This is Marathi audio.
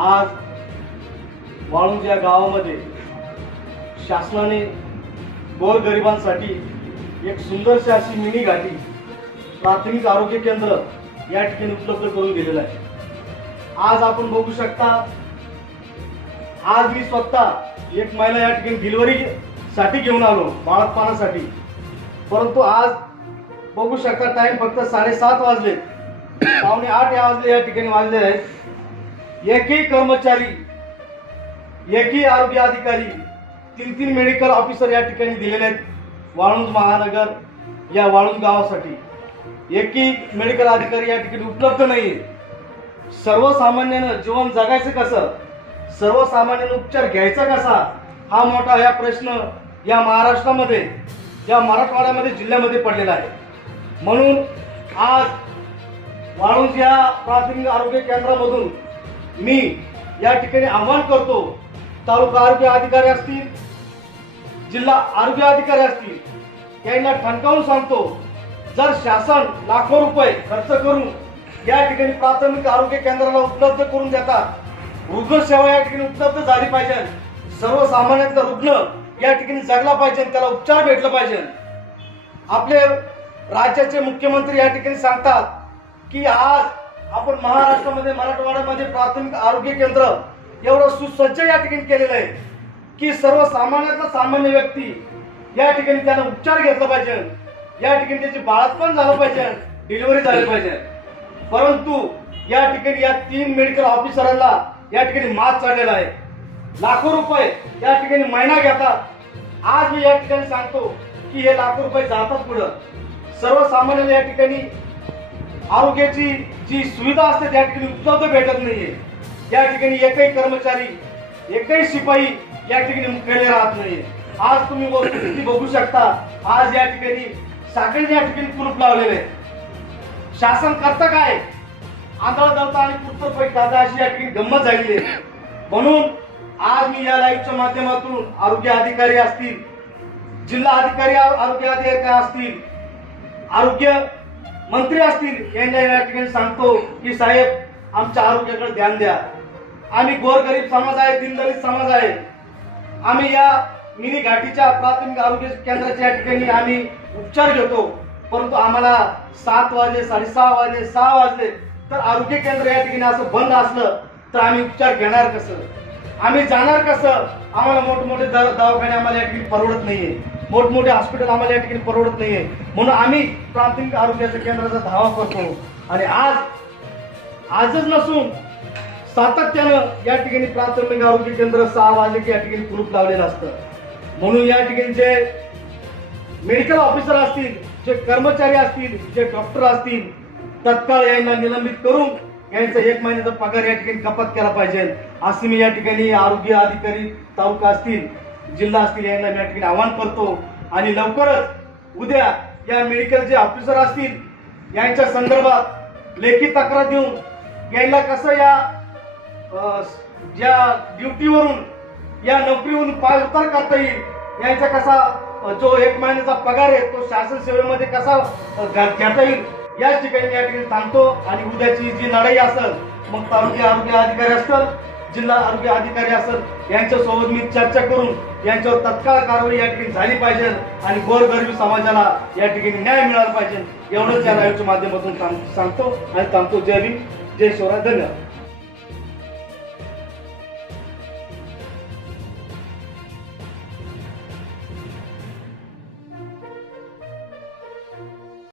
आज वाळूंज या गावामध्ये शासनाने गोरगरिबांसाठी एक सुंदरशी अशी मिनी घाटी प्राथमिक आरोग्य केंद्र या ठिकाणी उपलब्ध करून दिलेलं आहे. आज आपण बघू शकता आज मी स्वतः एक महिला या ठिकाणी डिलिव्हरी साठी घेऊन आलो बाळकपणासाठी परंतु आज बघू शकता टाइम फक्त साडेसात वाजले पावणे आठ या वाजले या ठिकाणी वाजले आहेत. एकही कर्मचारी एकही आरोग्य अधिकारी तीन तीन मेडिकल ऑफिसर या ठिकाणी दिलेले आहेत. वाळुंज महानगर या वाळुंज गावासाठी. एकही मेडिकल अधिकारी या ठिकाणी उपलब्ध नाही सर्वसामान्यानं जीवन जगायचं कसं? सर्वसामान्यानं उपचार घ्यायचा कसा? हा मोठा या प्रश्न या महाराष्ट्रामध्ये या मराठवाड्यामध्ये जिल्ह्यामध्ये पडलेला आहे. म्हणून आज वाळुंज या प्राथमिक आरोग्य केंद्रामधून मी या ठिकाणी आव्हान करतो तालुका आरोग्य अधिकारी असतील जिल्हा आरोग्य अधिकारी असतील यांना ठणकावून सांगतो जर शासन लाखो रुपये खर्च करून या ठिकाणी प्राथमिक आरोग्य केंद्राला उपलब्ध करून देतात रुग्णसेवा या ठिकाणी उपलब्ध झाली पाहिजे. सर्वसामान्यातला रुग्ण या ठिकाणी जगला पाहिजे त्याला उपचार भेटला पाहिजे. आपले राज्याचे मुख्यमंत्री या ठिकाणी सांगतात की आज आपण महाराष्ट्रामध्ये मराठवाड्यामध्ये प्राथमिक आरोग्य केंद्र एवढं सुसज्ज या ठिकाणी केलेलं आहे की सर्वसामान्यातला सामान्य व्यक्ती या ठिकाणी त्याला उपचार घेतला पाहिजे. या ठिकाणी त्याची बाळातपण झालं पाहिजे. डिलिव्हरी झाली पाहिजे. परंतु या ठिकाणी या तीन मेडिकल ऑफिसरांना या ठिकाणी मात चढलेला आहे. लाखो रुपये या ठिकाणी महिना घेतात. आज मी या ठिकाणी सांगतो की हे लाखो रुपये जातात पुढं. सर्वसामान्याला या ठिकाणी आरोग्याची जी सुविधा असते त्या ठिकाणी उपलब्ध भेटत नाहीये. या ठिकाणी एकही कर्मचारी एकही शिपाई या ठिकाणी मुख्यालय राहत नाहीये. आज तुम्ही वस्तुस्थिती बघू शकता आज या ठिकाणी साखळीने या ठिकाणी कुलूप लावलेले आहे. शासन करतं काय? आंधळ दळता आणि पुस्तक पैक दादा अशी या ठिकाणी गंमत झालेली आहे. म्हणून आज मी या लाईव्हच्या माध्यमातून आरोग्य अधिकारी असतील जिल्हा अधिकारी आरोग्य अधिकारी असतील आरोग्य मंत्री असतील यांना या ठिकाणी सांगतो की साहेब आमच्या आरोग्याकडे ध्यान द्या. आम्ही गोरगरीब समाज आहे दिनदलित समाज आहे. आम्ही या मिनी घाटीच्या प्राथमिक आरोग्य केंद्राच्या या ठिकाणी आम्ही उपचार घेतो. परंतु आम्हाला सात वाजले साडेसहा वाजले सहा वाजले तर आरोग्य केंद्र या ठिकाणी असं बंद असलं तर आम्ही उपचार घेणार कसं? आम्ही जाणार कसं? आम्हाला मोठमोठे दवाखाने आम्हाला या ठिकाणी परवडत नाहीये. मोठमोठे हॉस्पिटल आम्हाला या ठिकाणी परवडत नाहीये. म्हणून आम्ही प्राथमिक आरोग्याच्या केंद्राचा धावा करतो. आणि आज आजच नसून सातत्यानं या ठिकाणी प्राथमिक आरोग्य केंद्र सहा वाजले की या ठिकाणी कुलूप लावलेलं असतं. म्हणून या ठिकाणी जे मेडिकल ऑफिसर असतील जे कर्मचारी असतील जे डॉक्टर असतील तत्काळ यांना निलंबित करून यांचा एक महिन्याचा पगार या ठिकाणी कपात केला पाहिजे. असे मी या ठिकाणी आरोग्य अधिकारी तालुका असतील जिल्हा असतील यांना या ठिकाणी आवाहन करतो. आणि लवकरच उद्या या मेडिकल जे ऑफिसर असतील यांच्या संदर्भात लेखी तक्रार देऊन यायला कसं या ज्या ड्युटीवरून या नोकरीवरून पाय उतार करता येईल यांचा कसा जो एक महिन्याचा पगार आहे तो शासन सेवेमध्ये कसा घेता येईल याच ठिकाणी या ठिकाणी थांबतो. आणि उद्याची जी लढाई असेल मग तालुके आरोग्य अधिकारी असतं जिल्हा आरोग्य अधिकारी असेल यांच्यासोबत मी चर्चा करून यांच्यावर तत्काळ कारवाई या ठिकाणी झाली पाहिजे आणि गोरगरिबी समाजाला या ठिकाणी न्याय मिळाला पाहिजे. एवढंच या लाईव्हच्या माध्यमातून सांगतो आणि सांगतो जय भीम. जय शिवराय. धन्यवाद.